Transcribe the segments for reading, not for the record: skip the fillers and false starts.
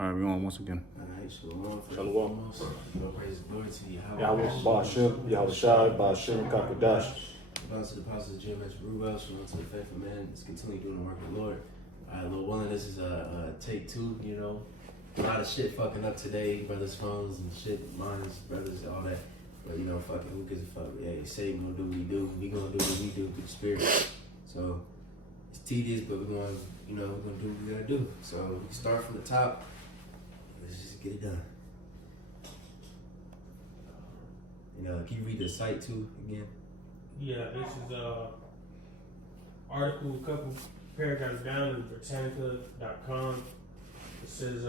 All right, we on once again. Alright, shalom. Shalom. All praise and glory to you. Yahweh Ba'Shem, Yahweh Shai, Ba'Shem Kakadash. Shalom to the apostles of GMS Columbus. Shalom to the faithful man. Let's continue doing the work of the Lord. Alright, Lord willing, this is a take two, you know. A lot of shit fucking up today, brothers' phones and shit, mines, brothers, all that. But you know, fucking, who gives a fuck? Yeah, say we're gonna do what we do. We gonna do what we do through the spirit. So it's tedious, but we're gonna do what we gotta do. So we can start from the top. Let's just get it done. You know, can you read the site too again? Yeah, this is article a couple paragraphs down in Britannica.com. It says,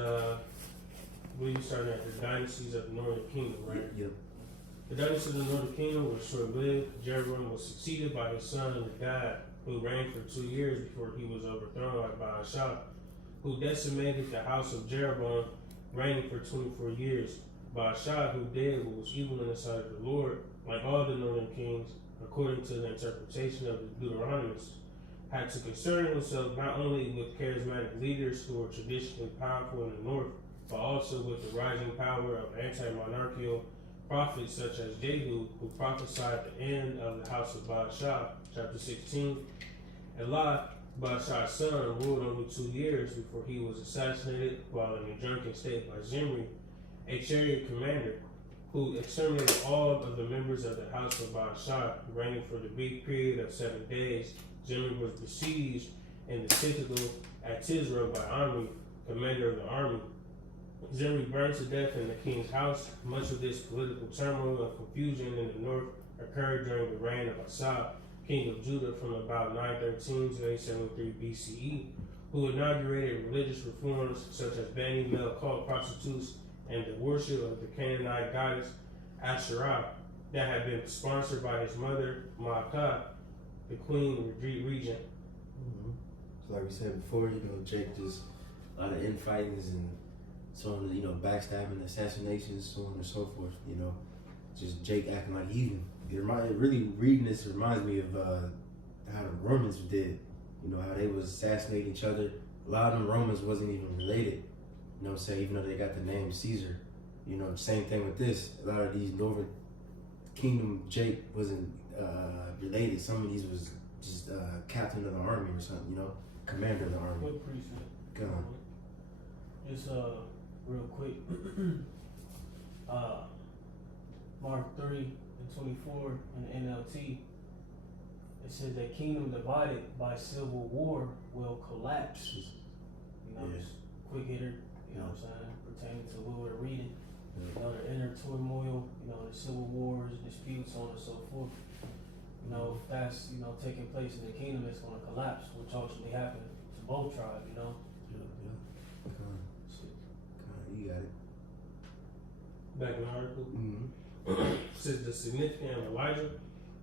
we started at the dynasties of the Northern Kingdom, right? Yep. The dynasties of the Northern Kingdom was short-lived. Jeroboam was succeeded by his son Gad, who reigned for 2 years before he was overthrown by Baasha, who decimated the house of Jeroboam, reigning for 24 years. Baasha, who did what was evil in the sight of the Lord, like all the northern kings, according to the interpretation of the Deuteronomists, had to concern himself not only with charismatic leaders who were traditionally powerful in the north, but also with the rising power of anti-monarchical prophets such as Jehu, who prophesied the end of the house of Baasha, chapter 16. Elah, Baasha's son, ruled only 2 years before he was assassinated while in a drunken state by Zimri, a chariot commander, who exterminated all of the members of the house of Baasha, reigning for the brief period of 7 days. Zimri was besieged in the citadel at Tisra by Omri, commander of the army. Zimri burned to death in the king's house. Much of this political turmoil and confusion in the north occurred during the reign of Asa, king of Judah, from about 913 to 873 BCE, who inaugurated religious reforms such as banning male cult prostitutes and the worship of the Canaanite goddess Asherah that had been sponsored by his mother, Maacah, the queen regent. Mm-hmm. So like we said before, you know, Jake just a lot of infightings and so on, you know, backstabbing, assassinations, so on and so forth, you know. Just Jake acting like heathen. Really reading this reminds me of how the Romans did, you know, how they was assassinating each other. A lot of them Romans wasn't even related, you know what I'm saying, even though they got the name Caesar. You know, same thing with this. A lot of these Northern Kingdom Jake wasn't related. Some of these was just captain of the army or something, you know, commander of the army. Quick precinct. Go on. Just real quick. Mark 3 and 24 in the NLT. It says that kingdom divided by civil war will collapse. You know, just quick hitter, you know what I'm saying, pertaining to what we're reading. You know, the inner turmoil, you know, the civil wars, disputes, so on and so forth. You know, if that's, you know, taking place in the kingdom, it's going to collapse, which actually happened to both tribes, you know. Yeah. Come on. You got it. Back in the article. Mm-hmm. Says the significance of Elijah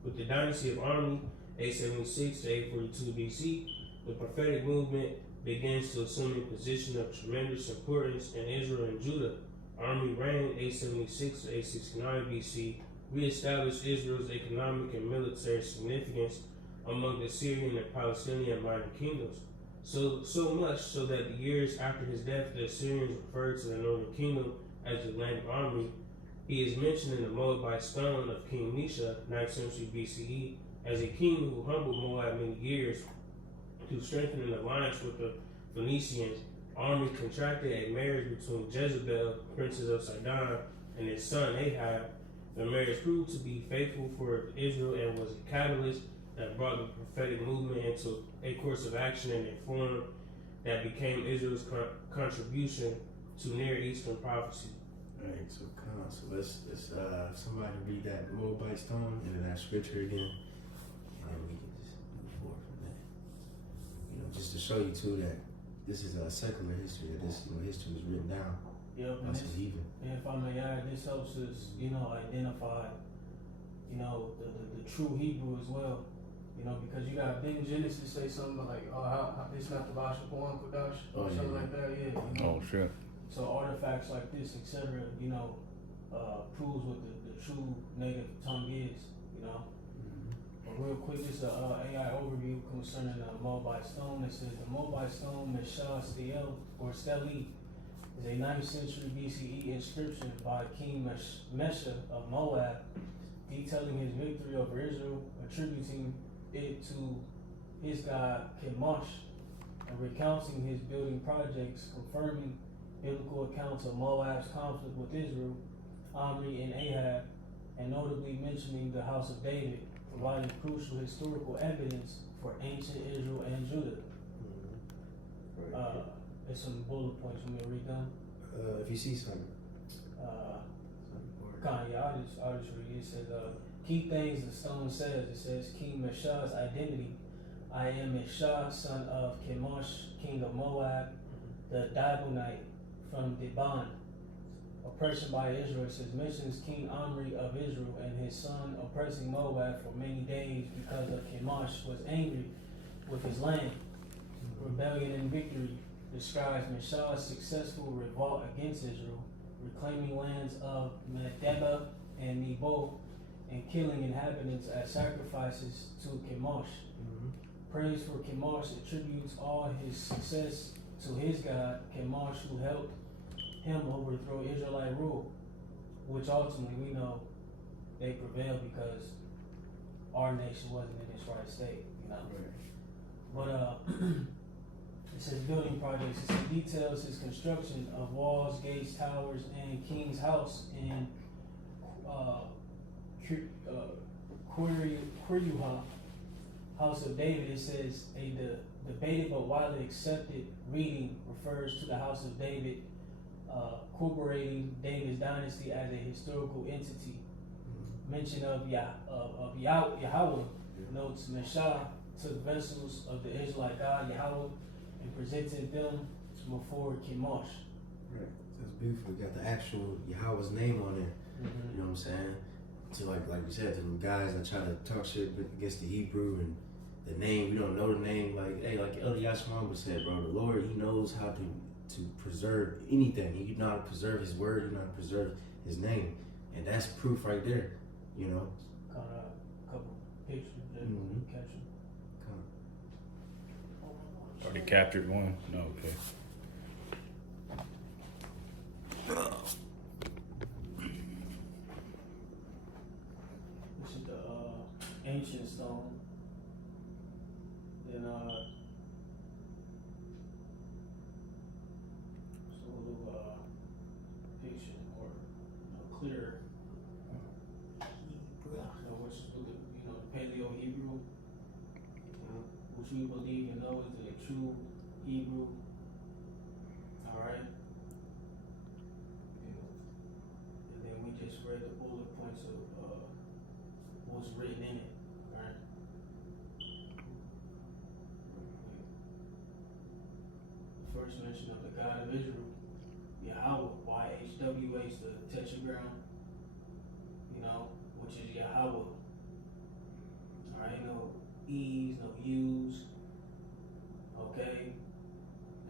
with the dynasty of Army, 876 to 842 BC, the prophetic movement begins to assume a position of tremendous importance in Israel and Judah. Army reigned 876 to 869 BC, reestablished Israel's economic and military significance among the Syrian and Palestinian minor kingdoms. So much so that the years after his death, the Assyrians referred to the northern kingdom as the land of Omri. He is mentioned in the Moabite stone of King Nisha, 9th century BCE, as a king who humbled Moab many years to strengthen an alliance with the Phoenicians. Omri contracted a marriage between Jezebel, princess of Sidon, and his son Ahab. The marriage proved to be faithful for Israel and was a catalyst that brought the prophetic movement into a course of action in a form that became Israel's contribution to Near Eastern prophecy. All right, so let's somebody read that Moabite stone and then that scripture again, and then we can just move forward from that. You know, just to show you too that this is a secular history. That this, you know, history was written down. Yep, by some heathen. And if I may add, this helps us, you know, identify, you know, the true Hebrew as well. You know, because you got didn't Genesis say something like, oh, how it's not the Bashapuan Kodash or something like that, yeah. You know? Oh shit. So artifacts like this, etc., you know, proves what the true native tongue is, you know. Mm-hmm. But real quick, just a AI overview concerning the Moabite stone. It says the Moabite stone Meshah Stiel or Steli is a 9th century BCE inscription by King Mesha of Moab, detailing his victory over Israel, attributing it to his god Chemosh, and recounting his building projects, confirming biblical accounts of Moab's conflict with Israel, Omri and Ahab, and notably mentioning the house of David, providing crucial historical evidence for ancient Israel and Judah. There's some bullet points. You want me to read them? If you see something. Yeah, I'll just read it. It says, key things the stone says. It says, King Mesha's identity. I am Mesha, son of Chemosh, king of Moab, the Dibonite from Dibon. Oppression by Israel. It says, mentions King Omri of Israel and his son oppressing Moab for many days because of Chemosh was angry with his land. Rebellion and victory. Describes Mesha's successful revolt against Israel, reclaiming lands of Medeba and Nebo, and killing inhabitants as sacrifices to Chemosh. Praise for Chemosh attributes all his success to his god, Chemosh, who helped him overthrow Israelite rule, which ultimately we know they prevailed because our nation wasn't in its right state, you know. But it says building projects. It says details his construction of walls, gates, towers, and King's house in Quirjuha, house of David. It says a debated but widely accepted reading refers to the house of David, corroborating David's dynasty as a historical entity. Mention of Yahweh notes Mesha took vessels of the Israelite God Yahweh and presented them before Chemosh. Right. That's beautiful. You got the actual Yahweh's name on there. You know what I'm saying? So like you said, to them guys that try to talk shit against the Hebrew and the name, you don't know the name. Like, hey, like Elder Yashman said, bro, the Lord, he knows how to preserve anything. He knows how to preserve his word, he knows how to preserve his name. And that's proof right there, you know? Got a couple pictures there. Catch them. Already captured one? No, okay. This is the ancient stone. Then it's a little picture or clearer. So which the Paleo Hebrew, which we believe and know is the true Hebrew. All right. And then we just read the bullet points of what's written in it. All right. The first mention of the God of Israel, Yahweh, YHWH, the tetragram, which is Yahweh. All right, no E's, no U's. Okay,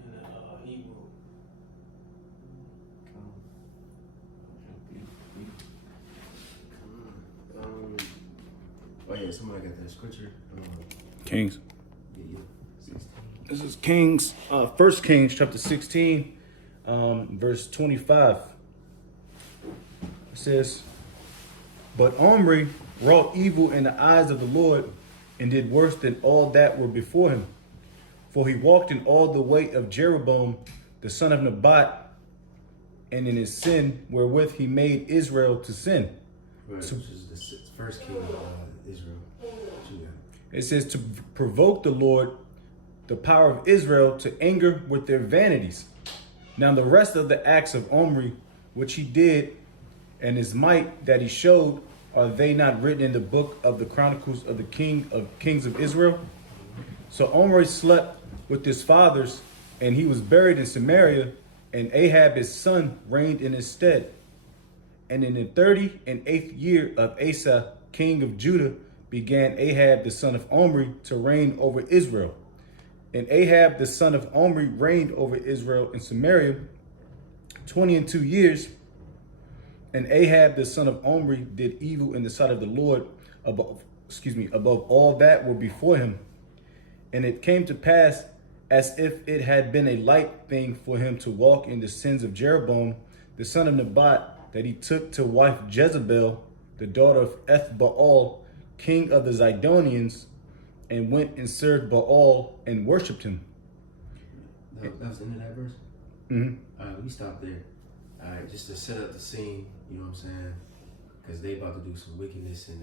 in the Hebrew. Oh yeah, somebody got that scripture. Kings. Yeah. 16. This is Kings, 1 Kings chapter 16, verse 25. It says, but Omri wrought evil in the eyes of the Lord and did worse than all that were before him. For he walked in all the way of Jeroboam, the son of Nebat, and in his sin wherewith he made Israel to sin. Right, which is the first king of Israel. It says to provoke the Lord, the power of Israel, to anger with their vanities. Now the rest of the acts of Omri, which he did, and his might that he showed, are they not written in the book of the Chronicles of the kings of Israel? So Omri slept with his fathers, and he was buried in Samaria, and Ahab his son reigned in his stead. And in the 38th year of Asa, king of Judah, began Ahab the son of Omri to reign over Israel. And Ahab the son of Omri reigned over Israel in Samaria 22 years. And Ahab the son of Omri did evil in the sight of the Lord above all that were before him. And it came to pass as if it had been a light thing for him to walk in the sins of Jeroboam, the son of Nebat, that he took to wife Jezebel, the daughter of Ethbaal, king of the Zidonians, and went and served Baal and worshipped him. That was the end of that verse? Mm-hmm. All right, we stop there. All right, just to set up the scene, you know what I'm saying? Because they about to do some wickedness and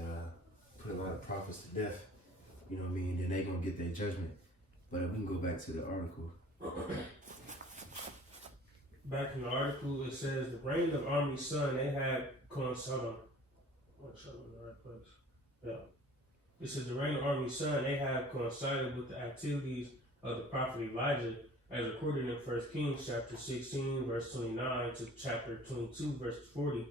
put a lot of prophets to death. You know what I mean? Then they going to get their judgment. But we can go back to the article. Back in the article, it says the reign of Omri's son Ahab coincided. Make sure I'm in the right place. Yeah. It says the reign of Omri's son Ahab coincided with the activities of the prophet Elijah, as recorded in 1 Kings chapter 16, verse 29 to chapter 22, verse 40.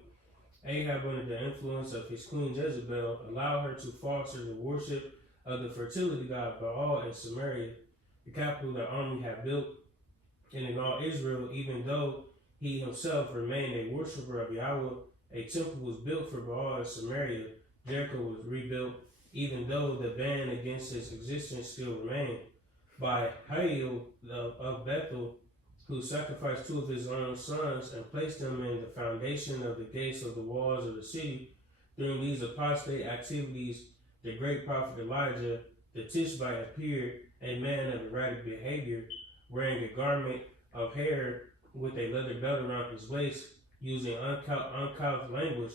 Ahab, under the influence of his queen Jezebel, allowed her to foster the worship of the fertility god Baal in Samaria, the capital that Omri had built, and in all Israel, even though he himself remained a worshiper of Yahweh. A temple was built for Baal in Samaria. Jericho was rebuilt, even though the ban against its existence still remained, by Hiel of Bethel, who sacrificed 2 of his own sons and placed them in the foundation of the gates of the walls of the city. During these apostate activities, the great prophet Elijah the Tishbite appeared, a man of erratic behavior, wearing a garment of hair with a leather belt around his waist, using uncouth language,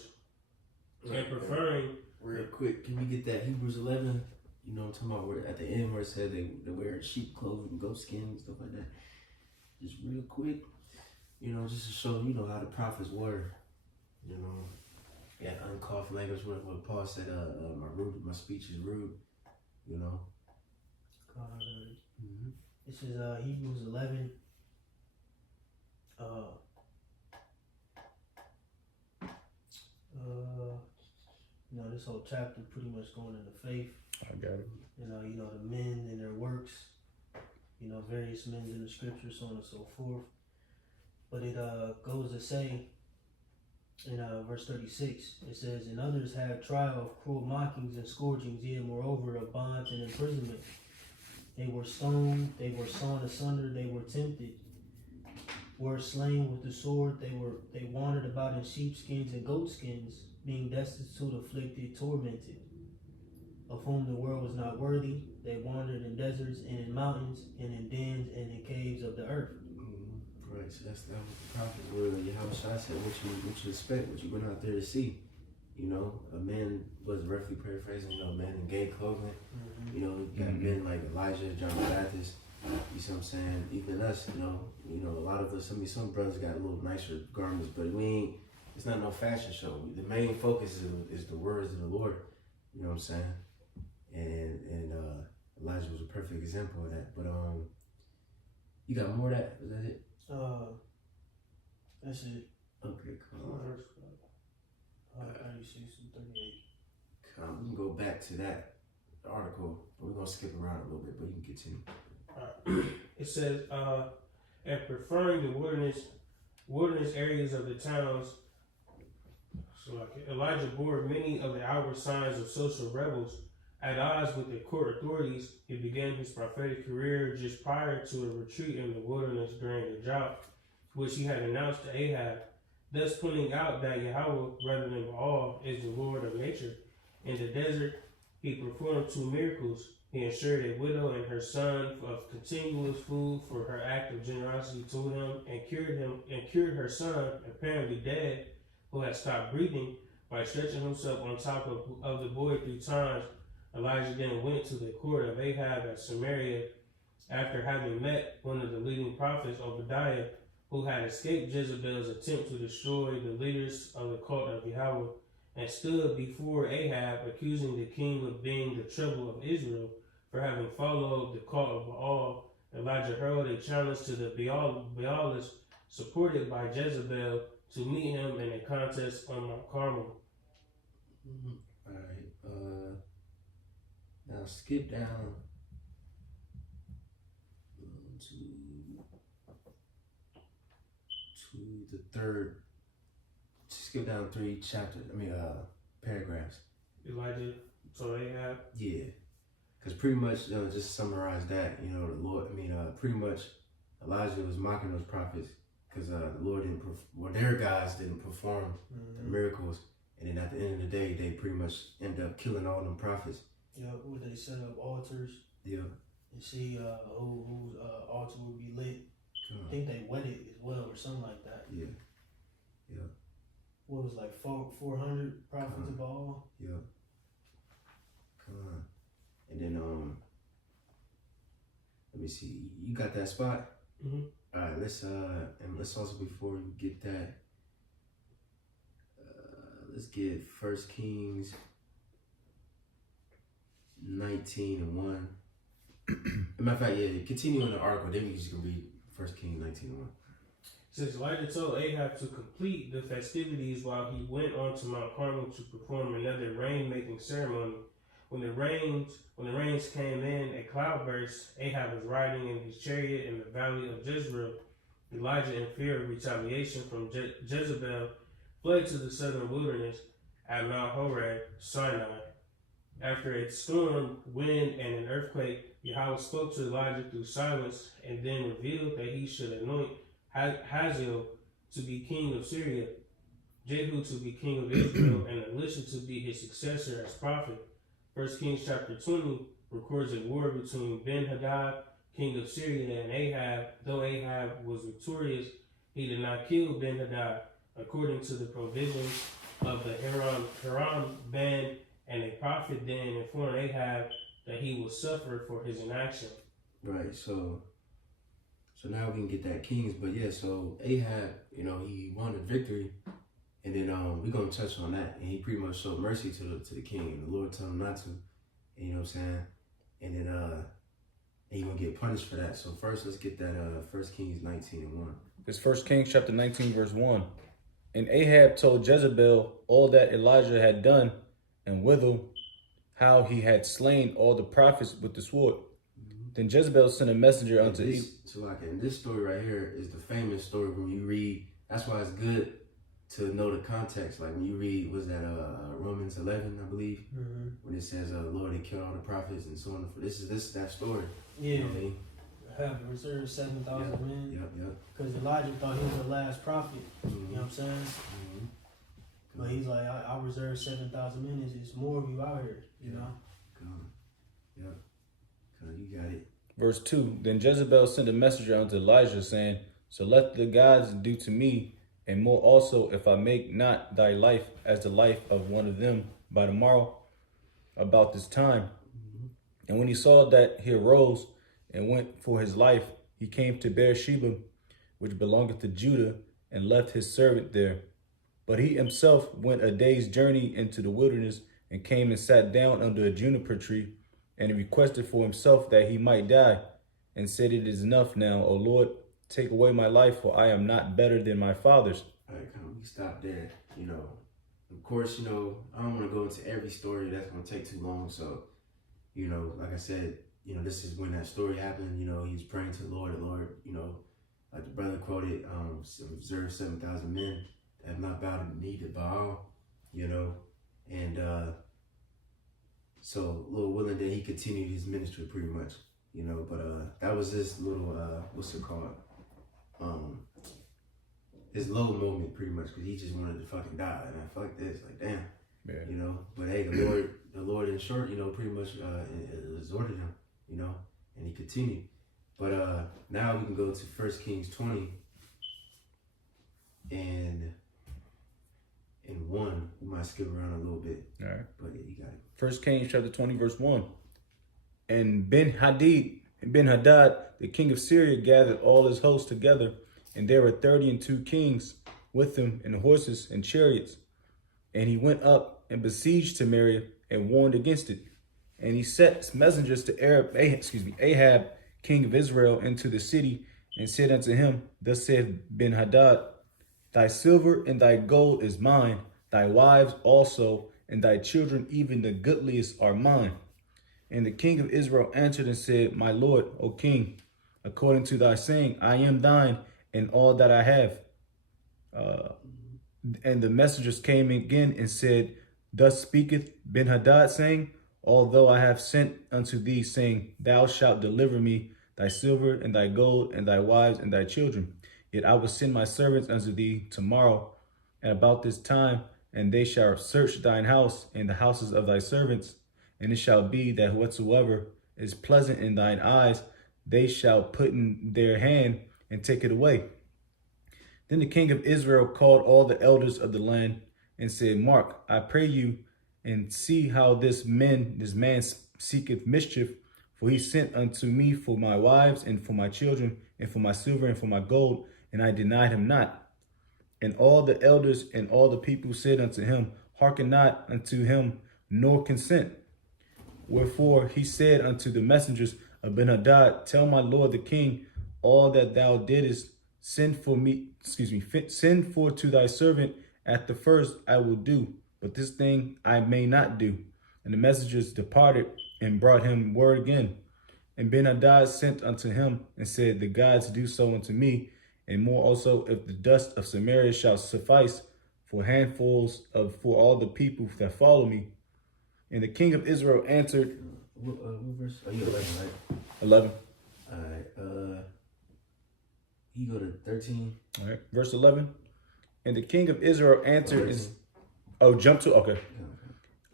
and preferring... Real quick, can we get that Hebrews 11? You know what I'm talking about, where at the end where it said they wear sheep clothes and goat skin and stuff like that. Just real quick, you know, just to show, you know, how the prophets were, you know, yeah, uncouth language, what Paul said, my speech is rude, you know. Mm-hmm. This is Hebrews 11. You know, this whole chapter pretty much going into faith. I got it. You know, the men and their works. You know, various men in the scriptures, so on and so forth. But it goes to say in verse 36, it says, and others have trial of cruel mockings and scourgings, yea, moreover of bonds and imprisonment. They were stoned, they were sawn asunder, they were tempted, were slain with the sword, they wandered about in sheepskins and goatskins, being destitute, afflicted, tormented, of whom the world was not worthy. They wandered in deserts and in mountains and in dens and in caves of the earth. Right, so that was the prophet where Yahweh said, what you expect, what you went out there to see. You know, a man was roughly paraphrasing, you know, a man in gay clothing. Mm-hmm. You know, you got men like Elijah, John the Baptist, you see what I'm saying? Even us, you know, a lot of us, some brothers got a little nicer garments, but it's not no fashion show. The main focus is the words of the Lord, you know what I'm saying? And Elijah was a perfect example of that. But you got more of that? Is that it? That's it. Okay, cool. 36 and 38. We can go back to that article, but we're gonna skip around a little bit, but you can continue. It says, and preferring the wilderness areas of the towns. So like Elijah bore many of the outward signs of social rebels. At odds with the court authorities, he began his prophetic career just prior to a retreat in the wilderness during the drought, which he had announced to Ahab, thus pointing out that Yahweh, rather than Baal, is the Lord of nature. In the desert, he performed 2 miracles. He ensured a widow and her son of continuous food for her act of generosity to him, and cured her son, apparently dead, who had stopped breathing, by stretching himself on top of the boy 3 times. Elijah then went to the court of Ahab at Samaria after having met one of the leading prophets, Obadiah, who had escaped Jezebel's attempt to destroy the leaders of the cult of Yahweh, and stood before Ahab, accusing the king of being the trouble of Israel for having followed the cult of Baal. Elijah hurled a challenge to the Baalists, supported by Jezebel, to meet him in a contest on Mount Carmel. Mm-hmm. All right. Now skip down to the third. Skip down 3 paragraphs. Elijah told Ahab. Yeah. Because pretty much, just to summarize that, the Lord, pretty much Elijah was mocking those prophets because the Lord didn't, their guys didn't perform the miracles. And then at the end of the day, they pretty much end up killing all them prophets. Yeah, would they set up altars? Yeah. And see whose altar would be lit. I think they wet it as well or something like that. Yeah. Yeah. What was like 400 prophets of Baal? Yeah. Come on. And then let me see. You got that spot? Mm-hmm. All right. Let's also before we get that, let's get 1 Kings 19:1. Matter of fact, yeah. Continue in the article. Then we just gonna read 1 Kings 19:1. Says Elijah told Ahab to complete the festivities while he went on to Mount Carmel to perform another rain-making ceremony. When the rains came in, a cloudburst. Ahab was riding in his chariot in the valley of Jezreel. Elijah, in fear of retaliation from Jezebel, fled to the southern wilderness at Mount Horeb, Sinai. After a storm, wind, and an earthquake, Yahweh spoke to Elijah through silence and then revealed that he should anoint Hazael to be king of Syria, Jehu to be king of Israel, and Elisha to be his successor as prophet. 1 Kings chapter 20 records a war between Ben-Hadad, king of Syria, and Ahab. Though Ahab was victorious, he did not kill Ben-Hadad, according to the provisions of the Hiram ban, and a prophet then informed Ahab that he would suffer for his inaction. Right, so now we can get that Kings, but yeah, so Ahab, he won the victory, and then we're gonna touch on that, and he pretty much showed mercy to the king, and the Lord told him not to, and you know what I'm saying, and then he gonna get punished for that. So first, let's get that 1 Kings 19:1. It's 1 Kings chapter 19, verse 1. And Ahab told Jezebel all that Elijah had done, and withal how he had slain all the prophets with the sword. Then Jezebel sent a messenger unto So like in this story right here is the famous story when you read. That's why it's good to know the context. Like when you read, was that Romans 11, I believe, when it says, "Lord, He killed all the prophets," and so on. This is that story. Yeah. You know what I mean? Have reserved 7,000 men. Yep. Because Elijah thought he was the last prophet. You know what I'm saying? But he's like, I reserve 7,000 men. It's more of you out here. You know. Yep. You got it. Verse 2. Then Jezebel sent a messenger unto Elijah, saying, So let the gods do to me, and more also, if I make not thy life as the life of one of them by tomorrow about this time. And when he saw that, he arose and went for his life. He came to Beersheba, which belongeth to Judah, and left his servant there. But he himself went a day's journey into the wilderness, and came and sat down under a juniper tree, and he requested for himself that he might die, and said, It is enough now, O Lord, take away my life, for I am not better than my fathers. All right, come on, we stop there. Of course, I don't want to go into every story. That's going to take too long. So, like I said, this is when that story happened. He was praying to the Lord, like the brother quoted, observe 7,000 men that have not bowed the knee to Baal, and so Lord willing that he continued his ministry pretty much, but that was his little, what's it called? His low moment pretty much, because he just wanted to fucking die, and I fuck this, like damn, Yeah. But hey, the Lord in short, pretty much exhorted him, and he continued. But now we can go to 1 Kings 20 and 1. We might skip around a little bit. All right. But yeah, you got it. 1 Kings chapter 20, verse 1. And Ben-Hadad, the king of Syria, gathered all his hosts together, and there were 32 kings with him, and horses and chariots. And he went up and besieged Samaria and warned against it. And he sent messengers to Ahab, king of Israel, into the city, and said unto him, Thus saith Ben-Hadad, Thy silver and thy gold is mine, thy wives also, and thy children, even the goodliest, are mine. And the king of Israel answered and said, My lord, O king, according to thy saying, I am thine, and all that I have. And the messengers came again and said, Thus speaketh Ben-Hadad, saying, although I have sent unto thee, saying, Thou shalt deliver me thy silver and thy gold and thy wives and thy children. Yet I will send my servants unto thee tomorrow and about this time, and they shall search thine house and the houses of thy servants. And it shall be that whatsoever is pleasant in thine eyes, they shall put in their hand and take it away. Then the king of Israel called all the elders of the land and said, Mark, I pray you, and see how this man seeketh mischief, for he sent unto me for my wives and for my children and for my silver and for my gold, and I denied him not. And all the elders and all the people said unto him, Hearken not unto him, nor consent. Wherefore he said unto the messengers of Benhadad, Tell my lord the king all that thou didst send for to thy servant at the first I will do, but this thing I may not do. And the messengers departed and brought him word again. And Benhadad sent unto him and said, The gods do so unto me, and more also, if the dust of Samaria shall suffice for handfuls for all the people that follow me. And the king of Israel answered. What verse? Oh, you 11, right? 11. All right. You go to 13. All right. Verse 11. And the king of Israel answered jump to, okay.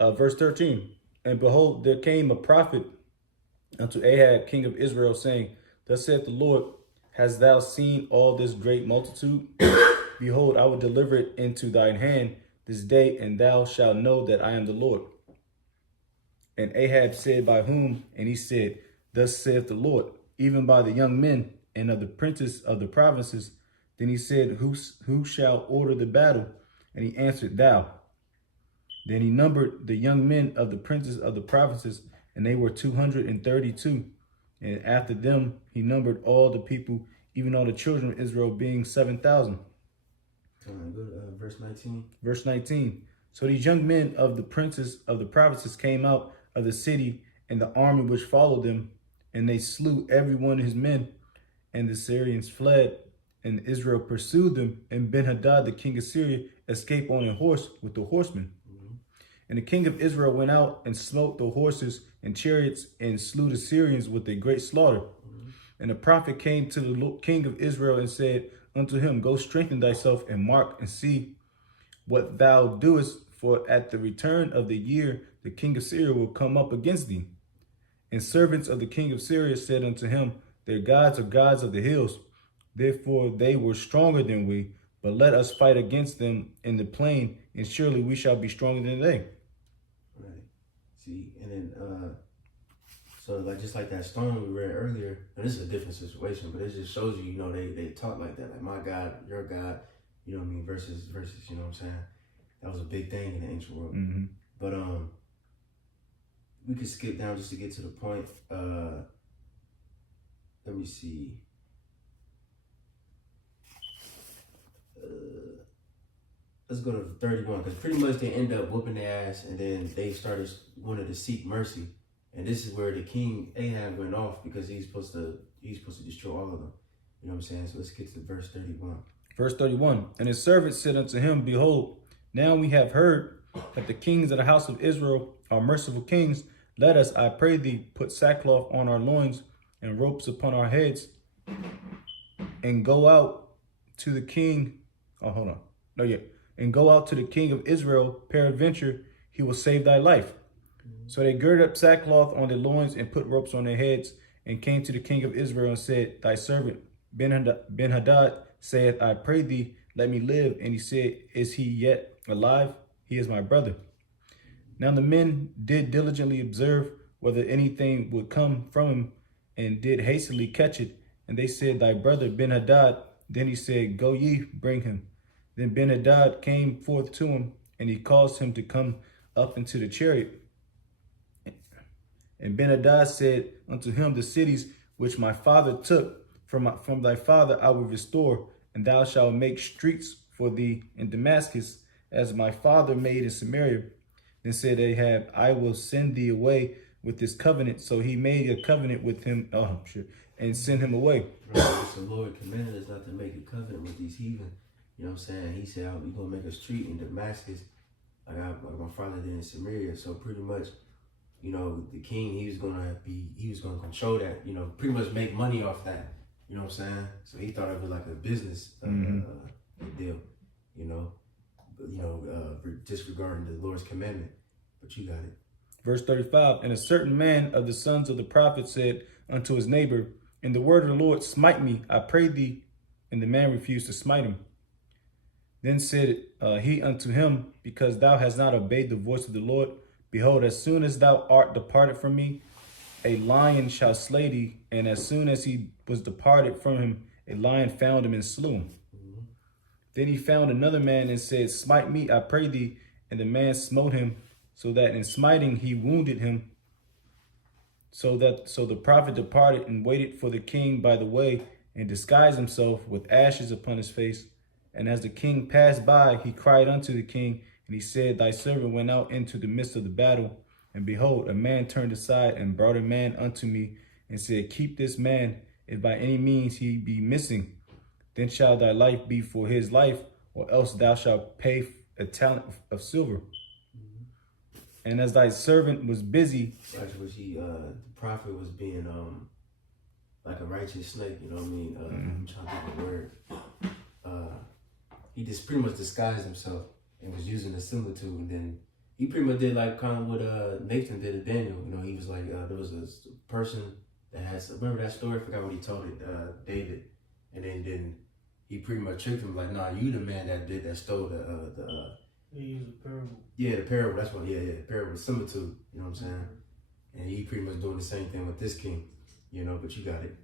Verse 13. And behold, there came a prophet unto Ahab, king of Israel, saying, Thus saith the Lord, Hast thou seen all this great multitude? Behold, I will deliver it into thine hand this day, and thou shalt know that I am the Lord. And Ahab said, By whom? And he said, Thus saith the Lord, even by the young men and of the princes of the provinces. Then he said, Who shall order the battle? And he answered, Thou. Then he numbered the young men of the princes of the provinces, and they were 232. And after them he numbered all the people, even all the children of Israel, being 7,000. Verse 19. Verse 19. So these young men of the princes of the provinces came out of the city, and the army which followed them, and they slew every one of his men. And the Syrians fled, and Israel pursued them. And Benhadad, the king of Syria, escaped on a horse with the horsemen. And the king of Israel went out and smote the horses and chariots and slew the Syrians with a great slaughter. And the prophet came to the king of Israel and said unto him, Go strengthen thyself and mark and see what thou doest, for at the return of the year the king of Syria will come up against thee. And servants of the king of Syria said unto him, Their gods are gods of the hills, therefore they were stronger than we, but let us fight against them in the plain, and surely we shall be stronger than they. Right. See, and then so like just like that storm we read earlier, and this is a different situation, but it just shows you, they talk like that, like my God, your God, you know what I mean, versus, you know what I'm saying? That was a big thing in the ancient world. Mm-hmm. But we could skip down just to get to the point. Let me see. Let's go to 31, because pretty much they end up whooping their ass, and then they wanted to seek mercy. And this is where the king Ahab went off, because he's supposed to destroy all of them. You know what I'm saying? So let's get to verse 31. Verse 31. And his servants said unto him, Behold, now we have heard that the kings of the house of Israel are merciful kings. Let us, I pray thee, put sackcloth on our loins and ropes upon our heads, and go out to the king. And go out to the king of Israel. Peradventure, he will save thy life. So they girded up sackcloth on their loins and put ropes on their heads, and came to the king of Israel and said, Thy servant Benhadad saith, I pray thee, let me live. And he said, Is he yet alive? He is my brother. Now the men did diligently observe whether anything would come from him, and did hastily catch it. And they said, Thy brother Benhadad. Then he said, Go ye, bring him. Then Benhadad came forth to him, and he caused him to come up into the chariot. And Benhadad said unto him, The cities which my father took from thy father I will restore, and thou shalt make streets for thee in Damascus, as my father made in Samaria. Then said Ahab, I will send thee away with this covenant. So he made a covenant with him, and sent him away. Right, the Lord commanded us not to make a covenant with these heathen. You know what I'm saying? He said, we're going to make a street in Damascus, like my father did in Samaria. So pretty much, you know, the king, he was gonna control that, you know, pretty much make money off that. You know what I'm saying? So he thought of it like a business deal, you know, disregarding the Lord's commandment. But you got it. Verse 35, and a certain man of the sons of the prophets said unto his neighbor, in the word of the Lord, smite me, I pray thee. And the man refused to smite him. Then said he unto him, because thou hast not obeyed the voice of the Lord, behold, as soon as thou art departed from me, a lion shall slay thee. And as soon as he was departed from him, a lion found him and slew him. Then he found another man and said, smite me, I pray thee. And the man smote him, so that in smiting he wounded him. So the prophet departed and waited for the king by the way, and disguised himself with ashes upon his face. And as the king passed by, he cried unto the king, and he said, thy servant went out into the midst of the battle, and behold, a man turned aside and brought a man unto me, and said, keep this man, if by any means he be missing, then shall thy life be for his life, or else thou shalt pay a talent of silver. And as thy servant was busy, the prophet was being like a righteous snake, you know what I mean? I'm trying to think of the word. He just pretty much disguised himself and was using a similitude, and then he pretty much did like kind of what Nathan did to Daniel. You know, he was like there was a person that has, remember that story? I forgot what he told it, David, and then he pretty much tricked him like, nah, you the man that stole the He used a parable. Yeah, the parable. That's what. Yeah, the parable, similitude. You know what I'm saying? And he pretty much doing the same thing with this king. You know, but you got it.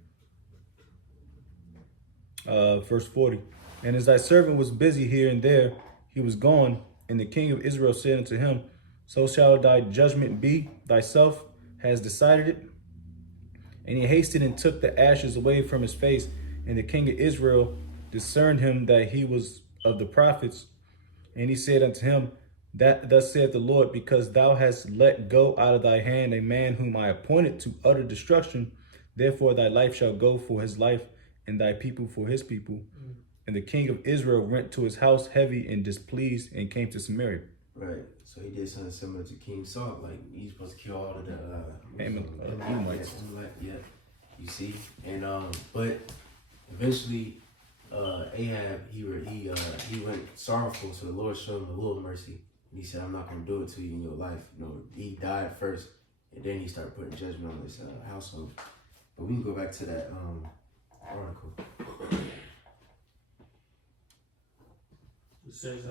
Verse 40. And as thy servant was busy here and there, he was gone. And the king of Israel said unto him, so shall thy judgment be, thyself has decided it. And he hasted and took the ashes away from his face. And the king of Israel discerned him that he was of the prophets. And he said unto him, that thus saith the Lord, because thou hast let go out of thy hand a man whom I appointed to utter destruction, therefore thy life shall go for his life, and thy people for his people. And the king of Israel went to his house heavy and displeased, and came to Samaria. Right. So he did something similar to King Saul. Like, he's supposed to kill all of the Edomites. Yeah. You see? And but eventually Ahab, he went sorrowful, so the Lord showed him a little mercy. And he said, I'm not going to do it to you in your life. You know, he died first, and then he started putting judgment on his household. But we can go back to that article. It says,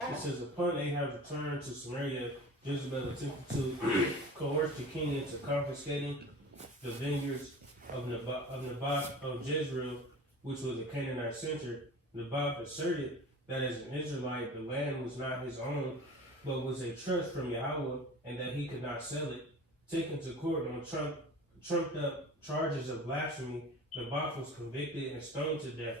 it says, upon Ahab's return to Samaria, Jezebel attempted to coerce the king into confiscating the vineyards of Naboth of Jezreel, which was a Canaanite center. Naboth asserted that as an Israelite, the land was not his own, but was a trust from Yahweh, and that he could not sell it. Taken to court on trumped up charges of blasphemy, Naboth was convicted and stoned to death.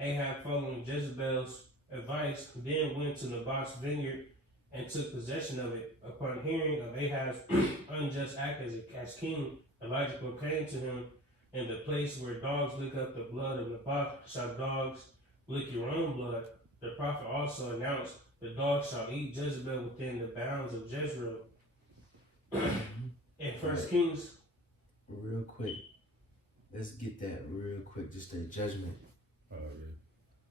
Ahab, following Jezebel's advice, then went to Naboth's vineyard and took possession of it. Upon hearing of Ahab's unjust act as king, Elijah proclaimed to him, in the place where dogs lick up the blood of Naboth, shall dogs lick your own blood. The prophet also announced, the dogs shall eat Jezebel within the bounds of Jezreel. In First Kings. Real quick. Let's get that real quick. Just a judgment. Oh, yeah.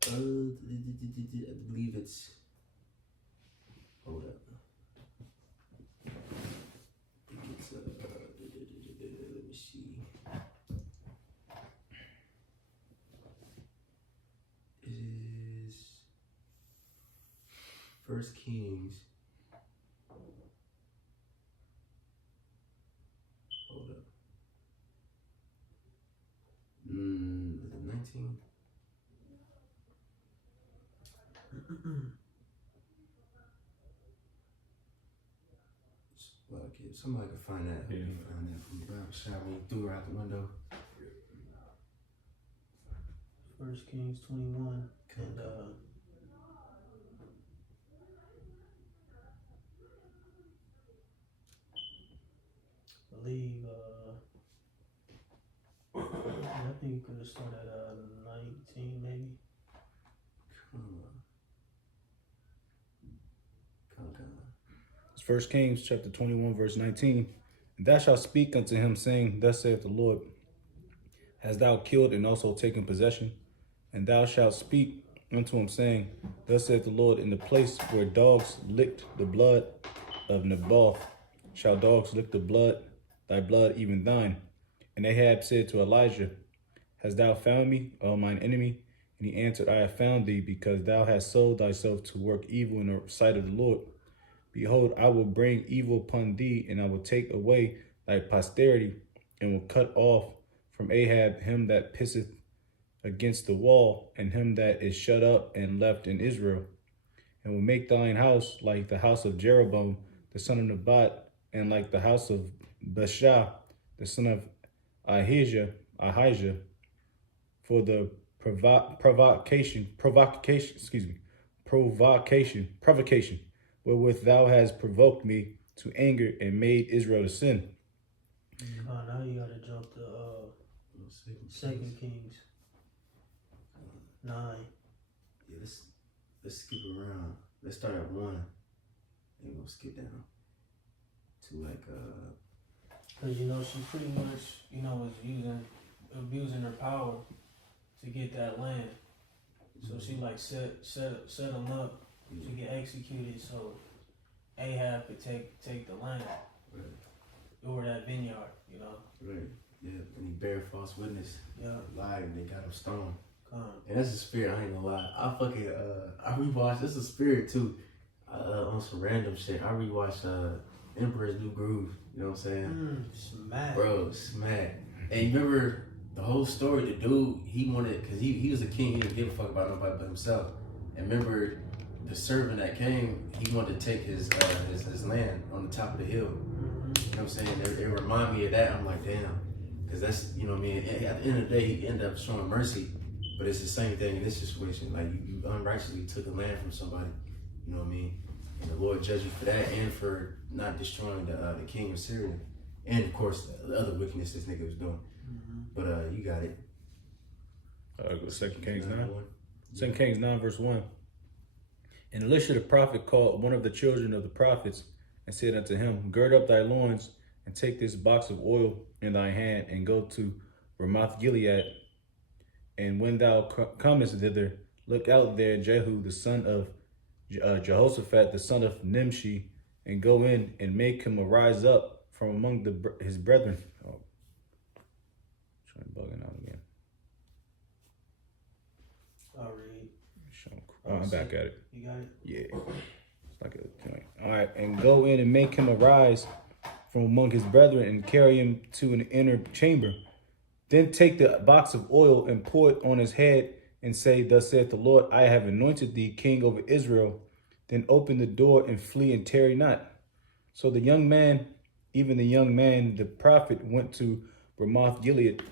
I believe it's. Hold up. I think it's. Let me see. It is First Kings. Hold up. Is it 19? Somebody can find that. Yeah. Find that from the shot when you threw her out the window. First Kings 21 and I believe start at 19 maybe. Come on. It's 1 Kings chapter 21, verse 19. And thou shalt speak unto him, saying, Thus saith the Lord, Hast thou killed and also taken possession? And thou shalt speak unto him, saying, Thus saith the Lord, in the place where dogs licked the blood of Naboth, shall dogs lick the blood, thy blood, even thine. And Ahab said to Elijah, Hast thou found me, O mine enemy? And he answered, I have found thee, because thou hast sold thyself to work evil in the sight of the Lord. Behold, I will bring evil upon thee, and I will take away thy posterity, and will cut off from Ahab him that pisseth against the wall, and him that is shut up and left in Israel, and will make thine house like the house of Jeroboam the son of Nebat, and like the house of Baasha the son of Ahijah, for the provocation, wherewith thou hast provoked me to anger and made Israel to sin. Now you gotta jump to Second Kings 9. Yeah, let's skip around. Let's start at 1 and we'll skip down to like Cause she pretty much was abusing her power to get that land. So she like set them up to get executed so Ahab could take the land. Right. Or that vineyard, Right. Yeah, and he bear false witness. Yeah. Lied and they got him stoned. Come. And that's a spirit, I ain't gonna lie. I rewatched, this is a spirit too. On some random shit. I rewatched Emperor's New Groove, you know what I'm saying? Smack. Bro, smack. And you remember the whole story, the dude, he wanted, cause he was a king, he didn't give a fuck about nobody but himself. And remember the servant that came, he wanted to take his land on the top of the hill. You know what I'm saying? It remind me of that. I'm like, damn. Because that's, you know what I mean? At the end of the day, he ended up showing mercy. But it's the same thing in this situation. Like, you unrighteously took a land from somebody. You know what I mean? And the Lord judged you for that and for not destroying the king of Syria. And, of course, the other wickedness this nigga was doing. But you got it. Go 2 Kings 9. 2 Kings 9, verse 1. And Elisha the prophet called one of the children of the prophets and said unto him, Gird up thy loins and take this box of oil in thy hand and go to Ramoth Gilead. And when thou comest thither, look out there Jehu the son of Jehoshaphat the son of Nimshi, and go in and make him arise up from among his brethren. Oh, trying to bug it out again. I'll read. I'm back at it. You got it? Yeah. It's like a joint. All right. And go in and make him arise from among his brethren and carry him to an inner chamber. Then take the box of oil and pour it on his head and say, Thus saith the Lord, I have anointed thee king over Israel. Then open the door and flee and tarry not. So the young man, the prophet, went to Ramoth Gilead.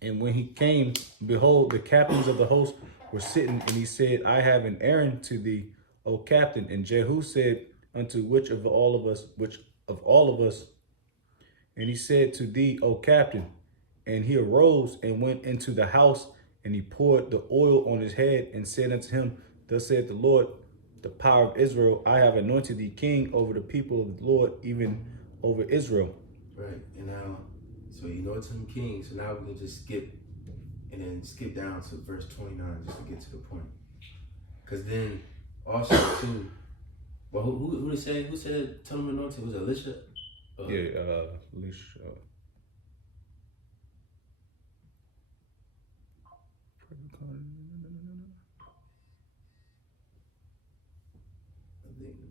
And when he came, behold, the captains of the host were sitting, and he said, I have an errand to thee, O captain. And Jehu said unto which of all of us? And he said to thee, O captain. And he arose and went into the house, and he poured the oil on his head and said unto him, Thus saith the Lord, the power of Israel, I have anointed thee king over the people of the Lord, even over Israel. Right. And now, so you know it's him king. So now we can just skip down to verse 29 just to get to the point. Because then also too, well, who did say? Who said tell him anointed? Was it Elisha? Elisha. Let me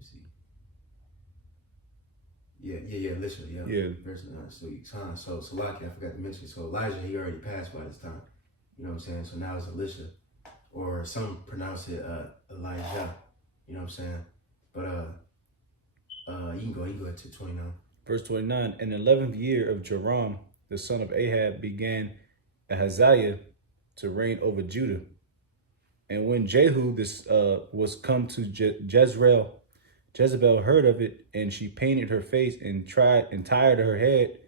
see. Yeah, Elisha, Yeah. Verse 9. So Salaki, I forgot to mention. So Elijah, he already passed by this time. You know what I'm saying? So now it's Elisha. Or some pronounce it Elijah. You know what I'm saying? But you can go ahead to 29. Verse 29, in the 11th year of Joram, the son of Ahab, began Ahaziah to reign over Judah. And when Jehu was come to Jezebel heard of it, and she painted her face and tired her head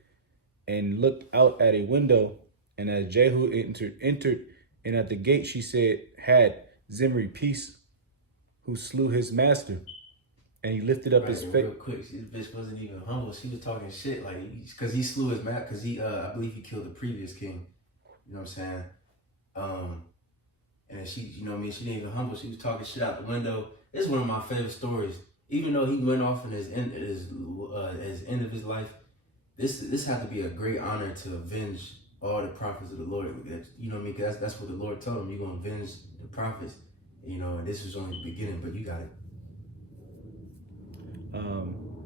and looked out at a window And as Jehu entered, and at the gate she said, had Zimri peace, who slew his master. And he lifted up his face. Real quick, this bitch wasn't even humble. She was talking shit, like, because he slew his man, because I believe he killed the previous king. You know what I'm saying? And she, you know what I mean, she didn't even humble. She was talking shit out the window. It's one of my favorite stories. Even though he went off in his end of his life, this had to be a great honor to avenge all the prophets of the Lord. You know what I mean? Because that's what the Lord told him. You're going to avenge the prophets. You know, and this was only the beginning, but you got it.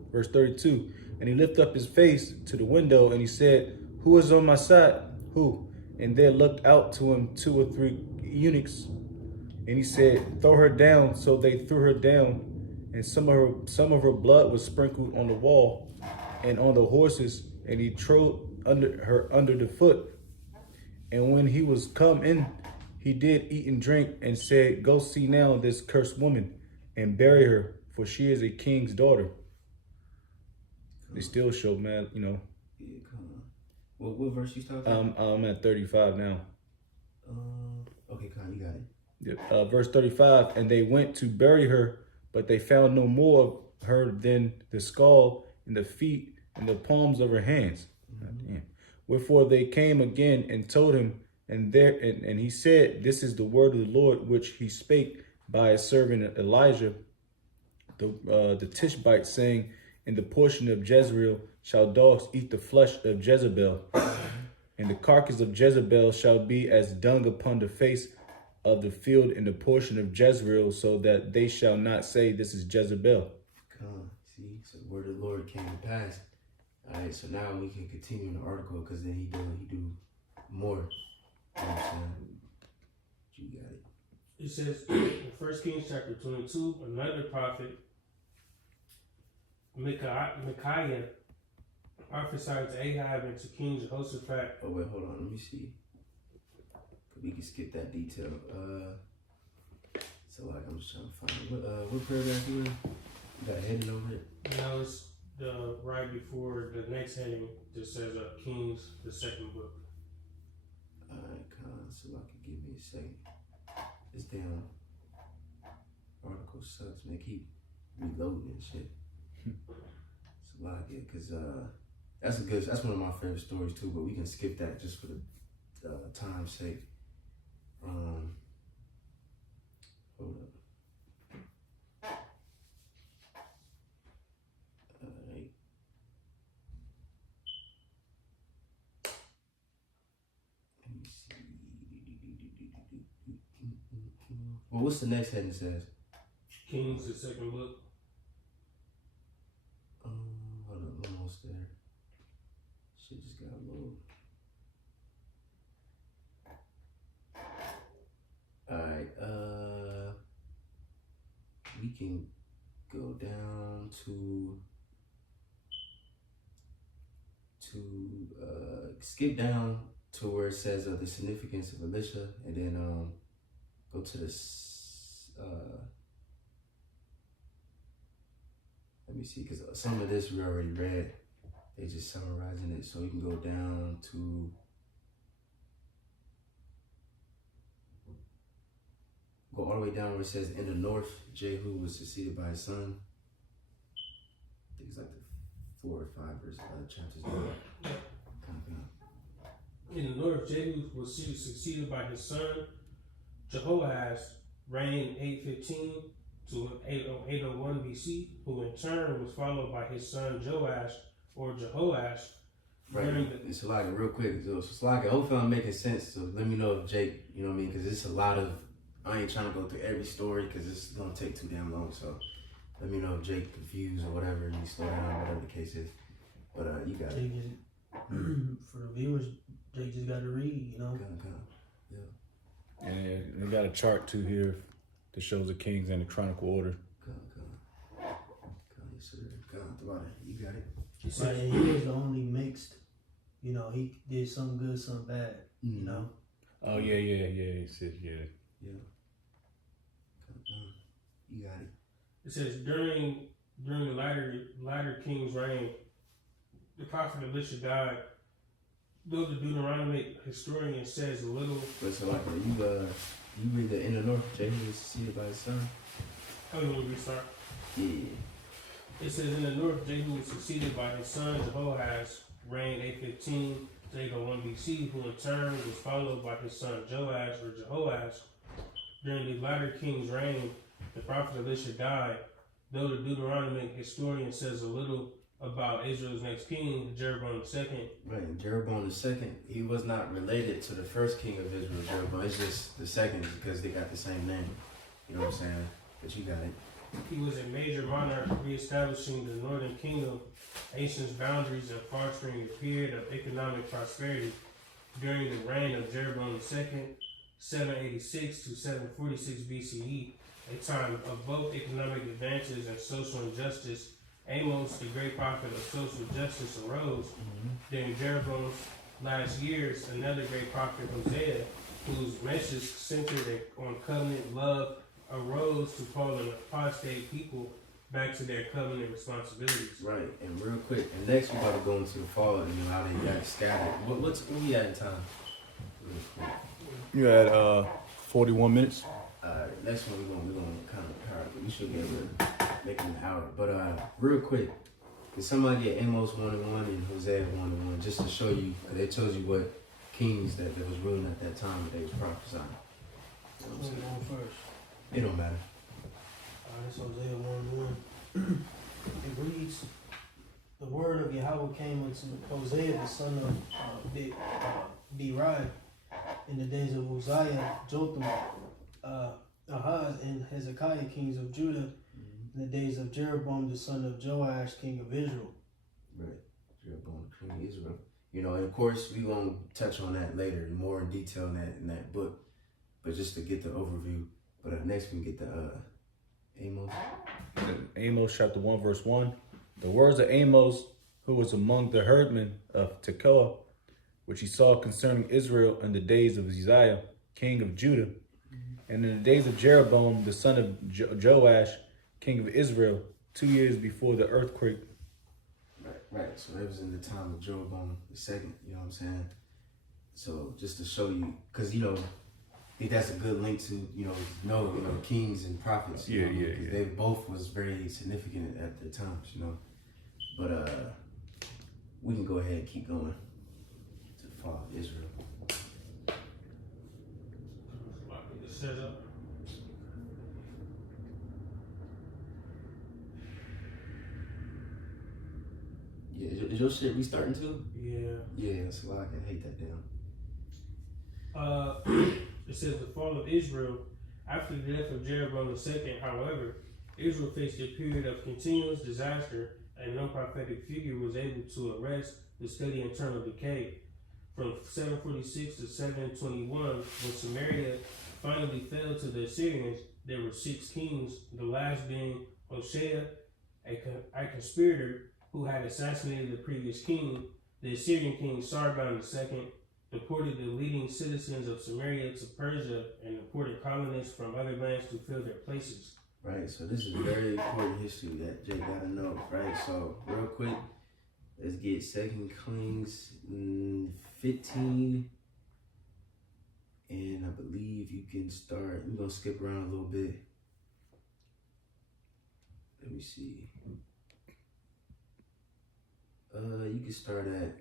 Verse 32, and he lifted up his face to the window, and he said, who is on my side? Who? And there looked out to him 2 or 3 eunuchs, and he said, throw her down. So they threw her down, and some of her blood was sprinkled on the wall and on the horses, and he trod her under the foot. And when he was come in, he did eat and drink, and said, go see now this cursed woman, and bury her, for she is a king's daughter. They still show, man, you know. Yeah, come on. What verse you talking? I'm at 35 now. Okay, come on, you got it. Yep. Verse 35, and they went to bury her, but they found no more of her than the skull and the feet and the palms of her hands. Mm-hmm. Wherefore they came again and told him, and he said, this is the word of the Lord, which he spake by his servant Elijah, the Tishbite, saying, in the portion of Jezreel shall dogs eat the flesh of Jezebel, and the carcass of Jezebel shall be as dung upon the face of the field in the portion of Jezreel, so that they shall not say, this is Jezebel. Come on, see, so the word of the Lord came to pass. All right, so now we can continue the article, because then he do more. You know what I'm saying? You got it. It says in 1 Kings chapter 22, another prophet, Micaiah, prophesied to Ahab and to King Jehoshaphat. Oh wait, hold on, let me see. We can skip that detail. So like I'm just trying to find what paragraph you in? You got a heading over it? Now it's right before the next heading that says Kings, the second book. Alright, so I can give me a second. This damn article sucks, man. Keep reloading and shit. It's a lot, yeah, because that's one of my favorite stories too, but we can skip that just for the time's sake. Hold up. Alright. Let me see. Well, what's the next heading says? Kings, the second book. Hold on, almost there. Shit just got low. Alright, we can go down to skip down to where it says the significance of Elisha, and then go to this let me see, because some of this we already read. They just summarizing it, so we can go down to all the way down where it says, in the north, Jehu was succeeded by his son. I think it's like the 4 or 5 verse chapters. In the north, Jehu was succeeded by his son Jehoahaz, reigned 815 to 801 BC, who in turn was followed by his son Joash, or Jehoash. Right. It's like real quick. So it's like, hopefully I'm making sense. So let me know if Jake, you know what I mean? Because it's a lot of, I ain't trying to go through every story because it's going to take too damn long. So let me know if Jake confused or whatever, and you slow down, whatever the case is. But you got it. For the viewers, Jake just got to read, you know? Yeah. And we got a chart too here that shows the kings in the chronicle order. Yes, sir. You got it. Right, and he was the only mixed, you know, he did some good, some bad, you know? Oh, yeah. He said, yeah. You got it. It says, during the latter king's reign, the prophet Elisha died. Though the Deuteronomic historian says a little. But so like you read the inner north, Jehu was succeeded by his son. Oh, you want to restart? Yeah. It says in the north, Jehu was succeeded by his son Jehoahaz, reigned 815 to 801 BC, who in turn was followed by his son Joash or Jehoash. During the latter king's reign, the prophet Elisha died. Though the Deuteronomic historian says a little about Israel's next king, Jeroboam II. Right, and Jeroboam II, he was not related to the first king of Israel, Jeroboam. It's just the second because they got the same name. You know what I'm saying? But you got it. He was a major monarch reestablishing the northern kingdom, Asia's boundaries, and fostering a period of economic prosperity during the reign of Jeroboam II, 786 to 746 BCE, a time of both economic advances and social injustice. Amos, the great prophet of social justice, arose. During Jeroboam's last years, another great prophet, Hosea, whose message centered on covenant love, arose to call an apostate people back to their covenant responsibilities. Right, and real quick, and next we're about to go into the fall and how they got scattered. What's we at in time? Real quick. You had 41 minutes. Alright, next one we're gonna kind of we should be able to make it an hour. But real quick, can somebody get Amos 1:1 and Hosea 1:1 just to show you? Cause they tells you what kings that was ruling at that time that they was prophesying. You know what I'm Who's saying? going first? It don't matter. This Hosea 1:1. It reads, the word of Yahweh came unto Hosea, the son of Beeri, in the days of Uzziah, Jotham, Ahaz, and Hezekiah, kings of Judah, in the days of Jeroboam, the son of Joash, king of Israel. Right. Jeroboam, king of Israel. You know, and of course we're gonna touch on that later, more in detail in that book. But just to get the overview. But next we can get the Amos. Amos chapter 1 verse 1. The words of Amos, who was among the herdmen of Tekoa, which he saw concerning Israel in the days of Uzziah, king of Judah, and in the days of Jeroboam, the son of Joash, king of Israel, 2 years before the earthquake. Right. So that was in the time of Jeroboam II, you know what I'm saying? So just to show you, because, you know, I think that's a good link to, you know, kings and prophets. You know, Yeah. They both was very significant at their times, you know. But we can go ahead and keep going to the fall of Israel. It says up. Yeah, is your shit restarting too? Yeah. Yeah, so I can hate that down. It says the fall of Israel. After the death of Jeroboam II, however, Israel faced a period of continuous disaster, and no prophetic figure was able to arrest the steady internal decay. From 746 to 721, when Samaria finally fell to the Assyrians, there were 6 kings, the last being Hoshea, a conspirator who had assassinated the previous king. The Assyrian king Sargon II deported the leading citizens of Samaria to Persia and imported colonists from other lands to fill their places. Right, so this is very important history that Jay gotta know, right? So real quick, let's get 2 Kings 15. And I believe you can start, we're gonna skip around a little bit. Let me see. You can start at,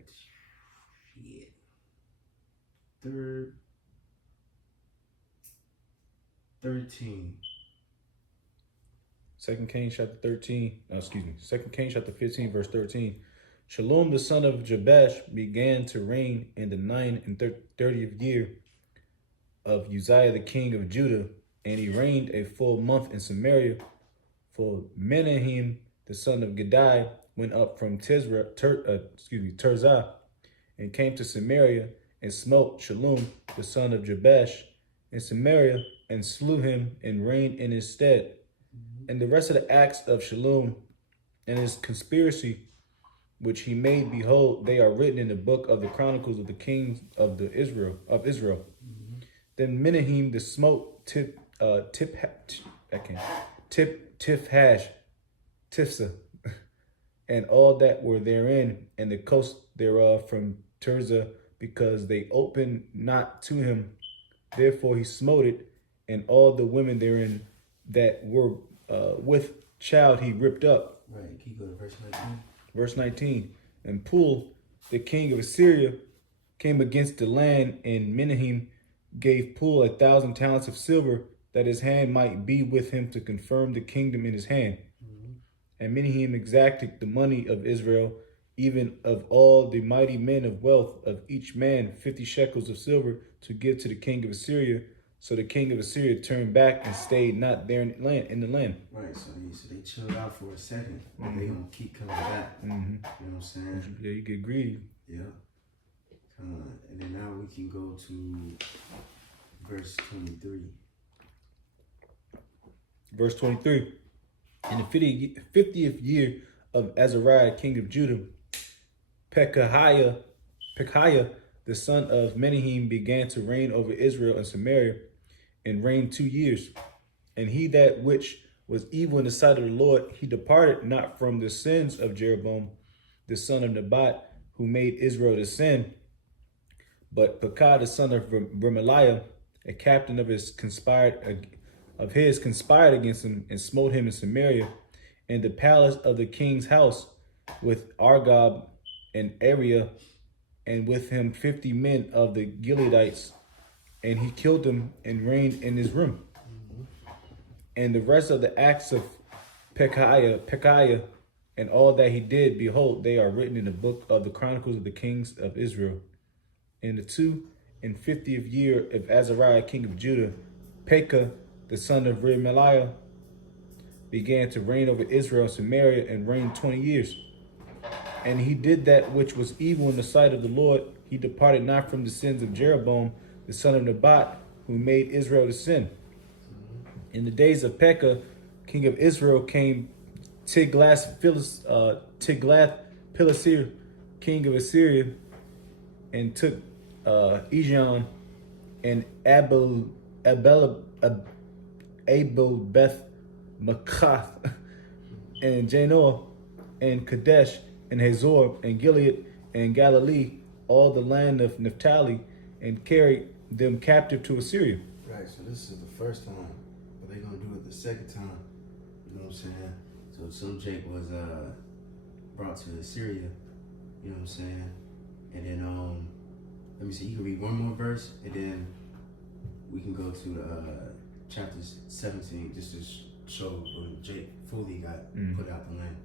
13. 2 Kings chapter 13, 2 Kings chapter 15, verse 13. Shalom, the son of Jabesh, began to reign in the 9 and 30th year of Uzziah, the king of Judah, and he reigned a full month in Samaria. For Menahem, the son of Gedai, went up from Tirzah, and came to Samaria, and smote Shalom, the son of Jabesh, in Samaria, and slew him, and reigned in his stead. And the rest of the acts of Shalom and his conspiracy, which he made, behold, they are written in the book of the Chronicles of the Kings of Israel. Then Menahem the smote Tifsa, and all that were therein, and the coast thereof from Tirzah because they opened not to him. Therefore he smote it, and all the women therein that were with child he ripped up. Right. Keep going to verse 19. Verse 19. And Pul, the king of Assyria, came against the land, and Menahem gave Pul 1,000 talents of silver, that his hand might be with him to confirm the kingdom in his hand. And Menahem exacted the money of Israel, even of all the mighty men of wealth, of each man 50 shekels of silver, to give to the king of Assyria. So the king of Assyria turned back and stayed not there in the land. Right, so they chilled out for a second, but they gonna keep coming back. You know what I'm saying? Yeah, you get greedy. Yeah. And then now we can go to verse 23. Verse 23. In the 50th year of Azariah, king of Judah, Pekahiah, the son of Menahem, began to reign over Israel and Samaria, and reigned 2 years. And he that which was evil in the sight of the Lord, he departed not from the sins of Jeroboam, the son of Nebat, who made Israel to sin. But Pekah, the son of Remaliah, a captain of his, conspired against him, and smote him in Samaria, in the palace of the king's house, with Argob and Ariah, and with him 50 men of the Gileadites, and he killed them and reigned in his room. And the rest of the acts of Pekahiah, and all that he did, behold, they are written in the book of the Chronicles of the Kings of Israel. In the 52nd year of Azariah, king of Judah, Pekah, the son of Remaliah, began to reign over Israel and Samaria, and reigned 20 years. And he did that which was evil in the sight of the Lord. He departed not from the sins of Jeroboam, the son of Nebat, who made Israel to sin. In the days of Pekah, king of Israel, came Tiglath-Pileser, king of Assyria, and took Ijon and Abel-Beth-Machath, and Janoah, and Kadesh, and Hazor, and Gilead, and Galilee, all the land of Naphtali, and carried them captive to Assyria. Right, so this is the first time, but they're gonna do it the second time. You know what I'm saying? So some Jake was brought to Assyria. You know what I'm saying? And then let me see. You can read one more verse, and then we can go to chapter 17, just to show when Jake fully got put out the land.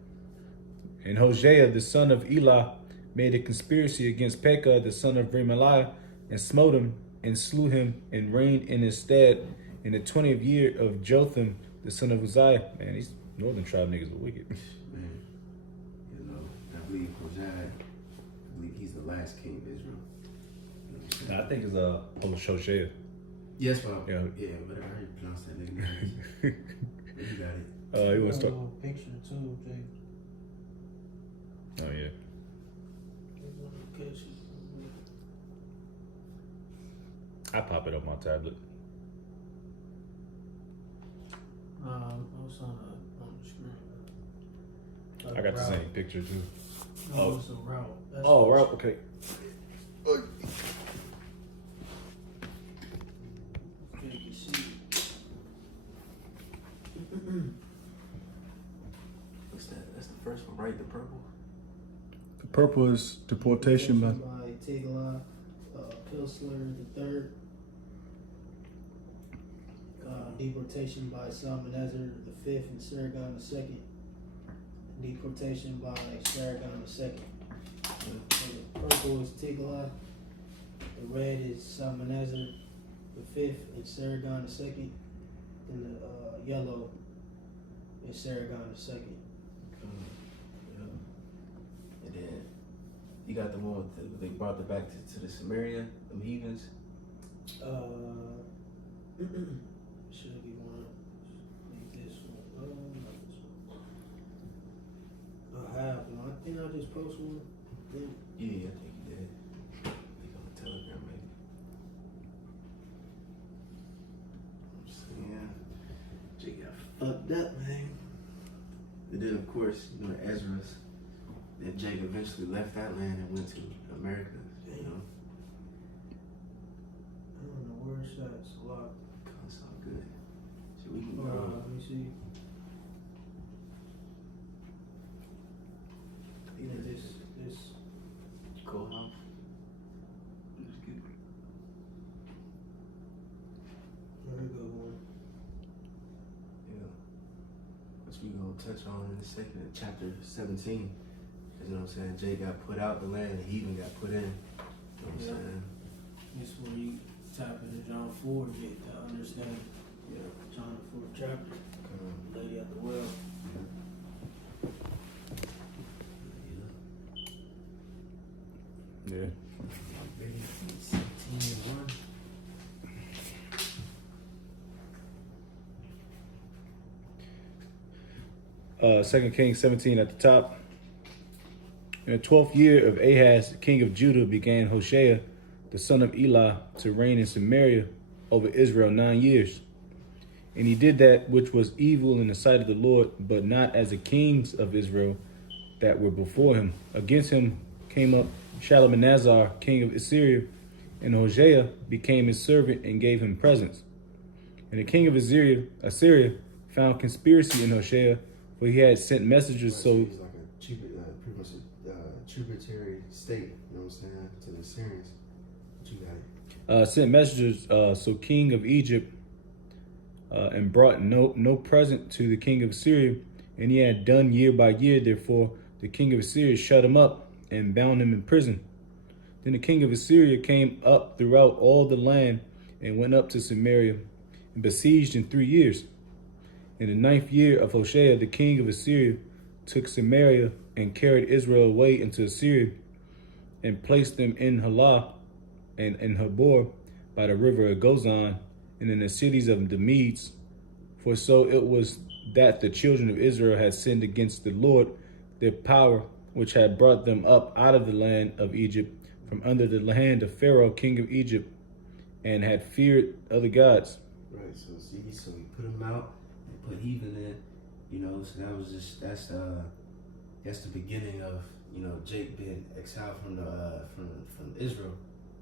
And Hosea, the son of Elah, made a conspiracy against Pekah, the son of Remaliah, and smote him, and slew him, and reigned in his stead in the 20th year of Jotham, the son of Uzziah. Man, these northern tribe niggas are wicked. Man, you know, I believe Hosea, he's the last king of Israel. You know what I'm saying? I think it's Hosea. Yes, well, Yeah. Whatever how you pronounce that nigga. You got it. You want to start? Picture too, Jay. Oh yeah. I pop it up my tablet. I was on the screen. I got the same picture too. No, it's a route. That's Route. Okay. Okay, you see. What's that? That's the first one, right? The purple. The purple is deportation by Tiglath Pileser the third. Deportation by Salmanasar the fifth and Sargon the second. Deportation by Sargon the second. So the purple is Tiglath. The red is Salmanasar the fifth and Sargon the second. Then the yellow is Sargon the second. And then you got the one with they brought it back to the Samaria, them heathens. Should be one. Like this one. Not this one. I have one. I think I just post one. Yeah, I think you did. I think on the Telegram, maybe. I'm saying, Jake got fucked up, man. And then, of course, you know, Ezra's. That Jake eventually left that land and went to America, you know. chats a lot. That's all good. So we can Let me see. Yeah, this. go on. That's good. Very good one. Yeah. Which we gonna touch on in a second, chapter 17. Cause you know what I'm saying, Jay got put out the land and he even got put in. You know what I'm saying? This is where you tap into John 4 to get to understand John the 4th chapter. Lady at the well. Yeah. 2 Kings 17 at the top. In the 12th year of Ahaz, king of Judah, began Hoshea, the son of Elah, to reign in Samaria over Israel 9 years. And he did that which was evil in the sight of the Lord, but not as the kings of Israel that were before him. Against him came up Shalmaneser, king of Assyria, and Hosea became his servant and gave him presents. And the king of Assyria found conspiracy in Hosea, for he had sent messengers. So he's like a pretty much a tributary state, you know what I'm saying, to the Assyrians. What you got? Sent messengers, so king of Egypt, and brought no present to the king of Assyria, and he had done year by year. Therefore, the king of Assyria shut him up and bound him in prison. Then the king of Assyria came up throughout all the land and went up to Samaria and besieged in 3 years. In the 9th year of Hoshea, the king of Assyria took Samaria and carried Israel away into Assyria and placed them in Halah and in Habor by the river of Gozan and in the cities of the Medes. For so it was that the children of Israel had sinned against the Lord, their power, which had brought them up out of the land of Egypt, from under the hand of Pharaoh, king of Egypt, and had feared other gods. Right, so we put him out and put heathen in, you know, so that's the beginning of, you know, Jake being exiled from Israel,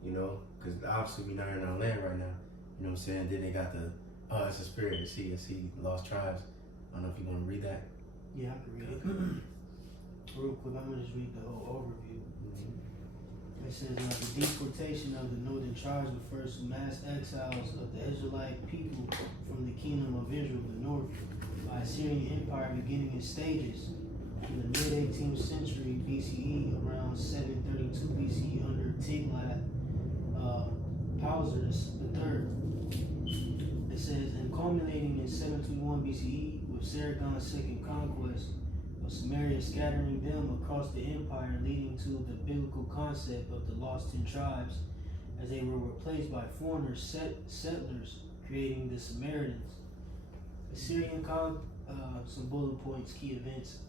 you know, because obviously we're not in our land right now, you know what I'm saying? Then they got it's a spirit, see, lost tribes. I don't know if you want to read that. Yeah, I can read it. Real quick, I'm going to just read the whole overview. It says, the deportation of the northern tribes refers to mass exiles of the Israelite people from the kingdom of Israel, the north, by Assyrian Empire beginning in stages. In the mid-18th century BCE, around 732 BCE under Tiglath-Pileser III. It says, and culminating in 721 BCE with Sargon's second conquest of Samaria, scattering them across the empire, leading to the biblical concept of the lost 10 tribes, as they were replaced by foreigner settlers, creating the Samaritans. Assyrian some bullet points, key events.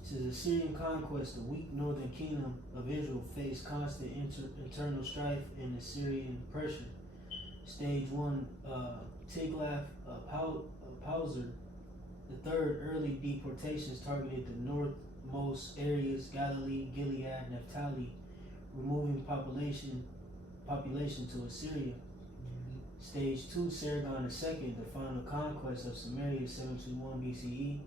It says Assyrian conquest, the weak northern kingdom of Israel faced constant internal strife and Assyrian pressure. Stage 1, Tiglath-Pileser the third, early deportations targeted the northmost areas, Galilee, Gilead, Naphtali, removing population to Assyria. Stage 2, Sargon II, the final conquest of Samaria, 721 BCE,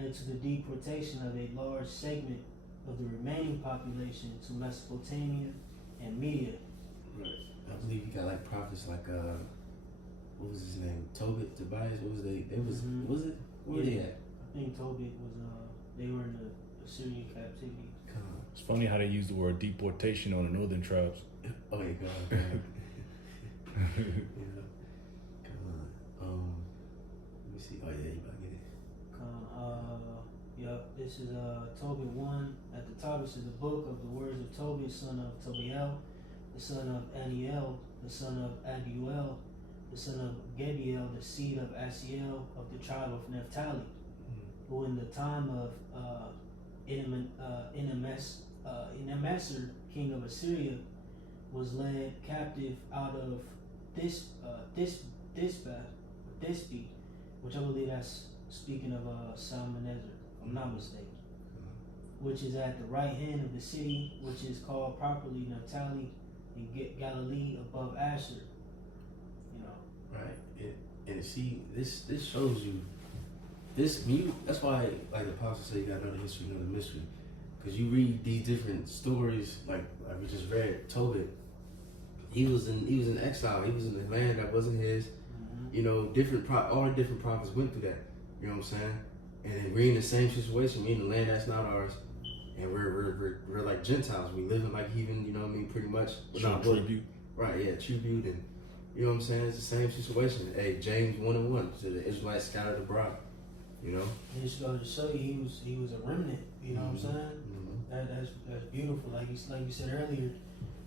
led to the deportation of a large segment of the remaining population to Mesopotamia and Media. Right. I believe you got like prophets like what was his name? Tobit, Tobias. What was they? It was. Was it? Where they at? I think Tobit was. They were in the Assyrian captivity. It's funny how they use the word deportation on the northern tribes. Oh yeah, go on. Yeah. Come on. Let me see. Oh yeah, you about to get it. Yep. This is Tobit 1. At the top, it says the book of the words of Tobit, son of Tobiel, the son of Aniel, the son of Abiel, the son of Gebiel, the seed of Asiel of the tribe of Naphtali, who in the time of Enemeser, king of Assyria, was led captive out of Thisbe, which I believe that's speaking of Shalmaneser, if I'm not mistaken, which is at the right hand of the city, which is called properly Naphtali, and Galilee above Asher. You know, Right. And see, this shows you this. That's why, like the apostle said, you gotta know the history, know the mystery, because you read these different stories, like we just read. Tobit, he was in exile. He was in the land that wasn't his. You know, all the different prophets went through that. You know what I'm saying? And then we're in the same situation. We're in the land that's not ours, and we're like Gentiles. We living like heathen. You know what I mean? Pretty much. Tribute. Right? Yeah, tribute, and you know what I'm saying? It's the same situation. Hey, James 1:1, to the Israelites scattered abroad. You know. And it's going to show you he was a remnant. You know what I'm saying? That's beautiful. Like you said earlier,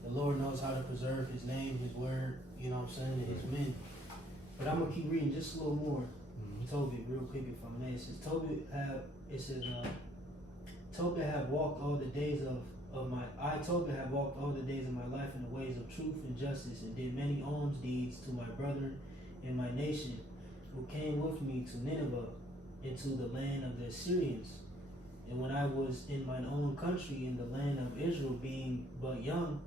the Lord knows how to preserve His name, His word. You know what I'm saying? And His men. But I'm gonna keep reading just a little more. Tobit, real quick, if I may. It says Tobit have walked all the days of my life in the ways of truth and justice, and did many alms deeds to my brethren and my nation, who came with me to Nineveh, into the land of the Assyrians. And when I was in mine own country, in the land of Israel, being but young,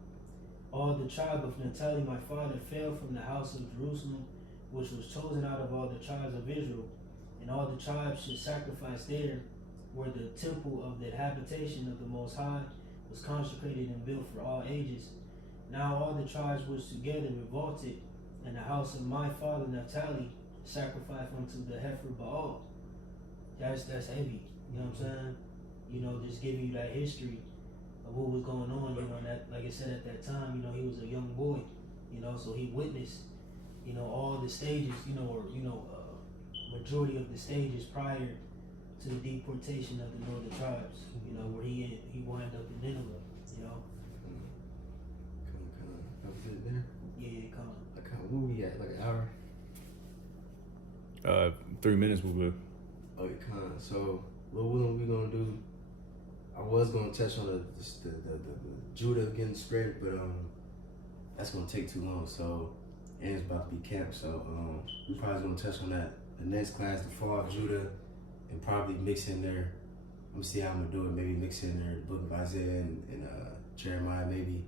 all the tribe of Naphtali my father fell from the house of Jerusalem, which was chosen out of all the tribes of Israel, and all the tribes should sacrifice there, where the temple of the habitation of the Most High was consecrated and built for all ages. Now all the tribes which together revolted, and the house of my father Naphtali sacrificed unto the heifer Baal. That's heavy. You know what I'm saying? You know, just giving you that history of what was going on. You know, that, like I said, at that time, you know, he was a young boy. You know, so he witnessed, you know, all the stages, majority of the stages prior to the deportation of the northern tribes, you know, where he wound up in Nineveh, you know. That was it there? Yeah, come on. Like how, where we at? Like an hour? 3 minutes we will. Okay, so what we gonna do? I was gonna touch on the Judah getting spread, but that's gonna take too long. So, and it's about to be camped. So we probably gonna touch on that the next class, the fall of Judah, and probably mix in there. I'm gonna see how I'm gonna do it. Maybe mix in there the book of Isaiah and Jeremiah, maybe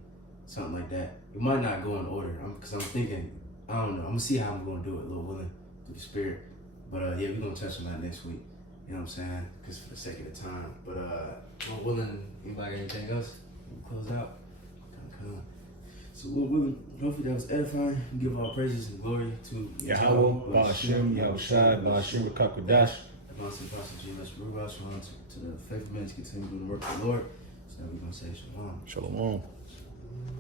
something like that. It might not go in order, because I'm thinking, I don't know. I'm gonna see how I'm gonna do it, Lord willing, through the Spirit. But yeah, we're gonna touch on that next week. You know what I'm saying? Because for the sake of the time. But Lord willing, anybody got anything else? We'll close out. Come. So Lord willing, hopefully that was edifying. We give all praises and glory to Yahweh, Ba'ashem, Yahushai, Ba'ashem, Kakodash. Apostle GMS Columbus, to the faithful men to continue doing the work of the Lord. So we're gonna say shalom. Shalom.